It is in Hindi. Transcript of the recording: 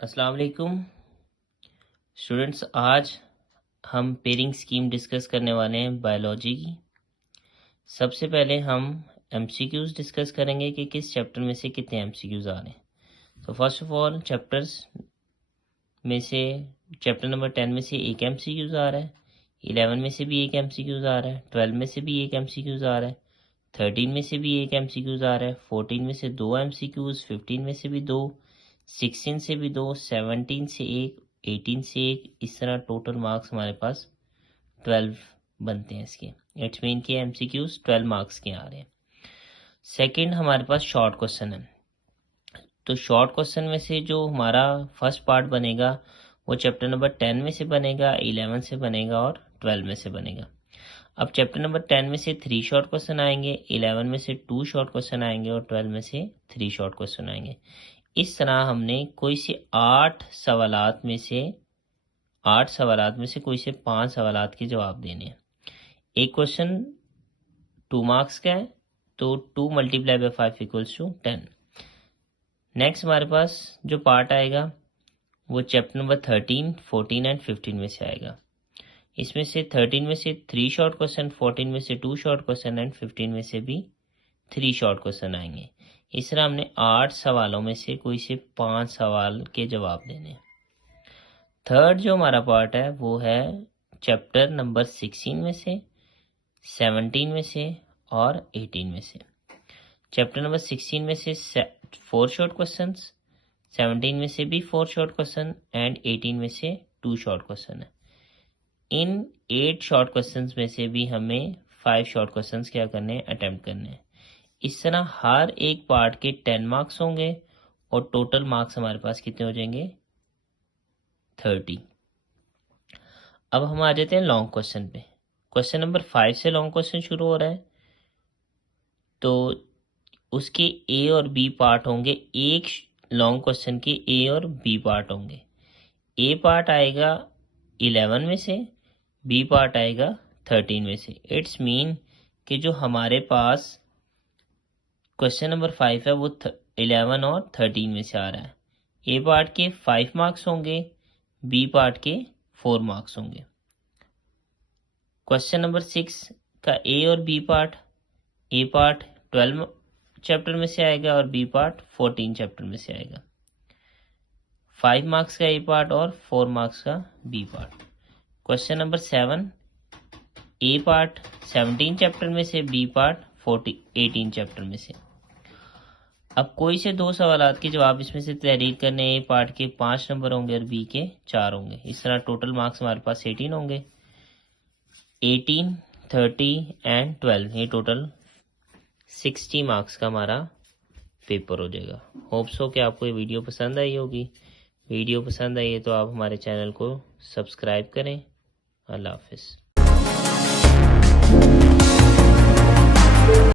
अस्सलाम वालेकुम स्टूडेंट्स। आज हम पेयरिंग स्कीम डिस्कस करने वाले हैं बायोलॉजी की। सबसे पहले हम एमसीक्यूज डिस्कस करेंगे कि किस चैप्टर में से कितने एमसीक्यूज आ रहे हैं। तो फर्स्ट ऑफ ऑल चैप्टर्स में से चैप्टर नंबर 10 में से एक एमसीक्यूज आ रहा है, 11 में से भी एक एमसीक्यूज आ रहा है, 12 में से भी एक एमसीक्यूज आ रहा है, 13 में से भी एक एमसीक्यूज आ रहा है, 14 में से दो एमसीक्यूज, 15 में से भी दो, 16 से भी दो, 17 से एक, 18 से एक। इस तरह टोटल मार्क्स हमारे पास 12 बनते हैं इसके। इट्स मीन के एमसीक्यूज 12 मार्क्स के आ रहे हैं। सेकंड हमारे पास शॉर्ट क्वेश्चन है। तो शॉर्ट क्वेश्चन में से जो हमारा फर्स्ट पार्ट बनेगा वो चैप्टर नंबर 10 में से बनेगा, 11 से बनेगा और 12 में से बनेगा। अब चैप्टर नंबर 10 में से 3 शॉर्ट क्वेश्चन आएंगे, 11 में से 2 शॉर्ट क्वेश्चन आएंगे और 12 में से 3 शॉर्ट क्वेश्चन आएंगे। इस तरह हमने कोई से 8 सवालात में से कोई से 5 सवालात के जवाब देने हैं। एक क्वेश्चन 2 मार्क्स का है, तो 2 multiply by 5 equals to 10। Next हमारे पास जो पार्ट आएगा वो चैप्टर नंबर 13, 14 एंड 15 में से आएगा। इसमें से 13 में से 3 शॉर्ट क्वेश्चन, 14 में से 2 शॉर्ट क्वेश्चन एंड 15 में से भी 3 शॉर्ट क्वेश्चन आएंगे। इस तरह हमने 8 सवालों में से कोई से 5 सवाल के जवाब देने। थर्ड जो हमारा पार्ट है वो है चैप्टर नंबर 16 में से, 17 में से और 18 में से। चैप्टर नंबर 16 में से 4 शॉर्ट क्वेश्चन, 17 में से भी 4 शॉर्ट क्वेश्चन एंड 18 में से 2 शॉर्ट क्वेश्चन है। इन 8 शॉर्ट क्वेश्चंस में से भी हमें 5 शॉर्ट क्वेश्चंस क्या करने हैं, अटेम्प्ट करने हैं। इस तरह हर एक पार्ट के 10 मार्क्स होंगे और टोटल मार्क्स हमारे पास कितने हो जाएंगे, 30। अब हम आ जाते हैं लॉन्ग क्वेश्चन पे। क्वेश्चन नंबर 5 से लॉन्ग क्वेश्चन शुरू हो रहा है, तो उसके ए और बी पार्ट होंगे। एक लॉन्ग क्वेश्चन के ए और बी पार्ट होंगे। ए पार्ट आएगा 11 में से, बी पार्ट आएगा 13 में से। इट्स मीन कि जो हमारे पास क्वेश्चन नंबर 5 है वो 11 और 13 में से आ रहा है। ए पार्ट के 5 मार्क्स होंगे, बी पार्ट के 4 मार्क्स होंगे। क्वेश्चन नंबर 6 का ए और बी पार्ट, ए पार्ट 12 चैप्टर में से आएगा और बी पार्ट 14 चैप्टर में से आएगा। 5 मार्क्स का ए पार्ट और 4 मार्क्स का बी पार्ट। क्वेश्चन नंबर 7 ए पार्ट 17 चैप्टर में से, बी पार्ट 18 चैप्टर में से। अब कोई से 2 सवालात के जवाब इसमें से तहरीर करने। ए पार्ट के 5 नंबर होंगे और बी के 4 होंगे। इस तरह टोटल मार्क्स हमारे पास 18 होंगे। 18, 30 एंड 12, ये टोटल 60 मार्क्स का हमारा पेपर हो जाएगा। होप सो कि आपको ये वीडियो पसंद आई होगी। वीडियो पसंद आई है तो आप हमारे चैनल को सब्सक्राइब करें। अल्लाह हाफिज़।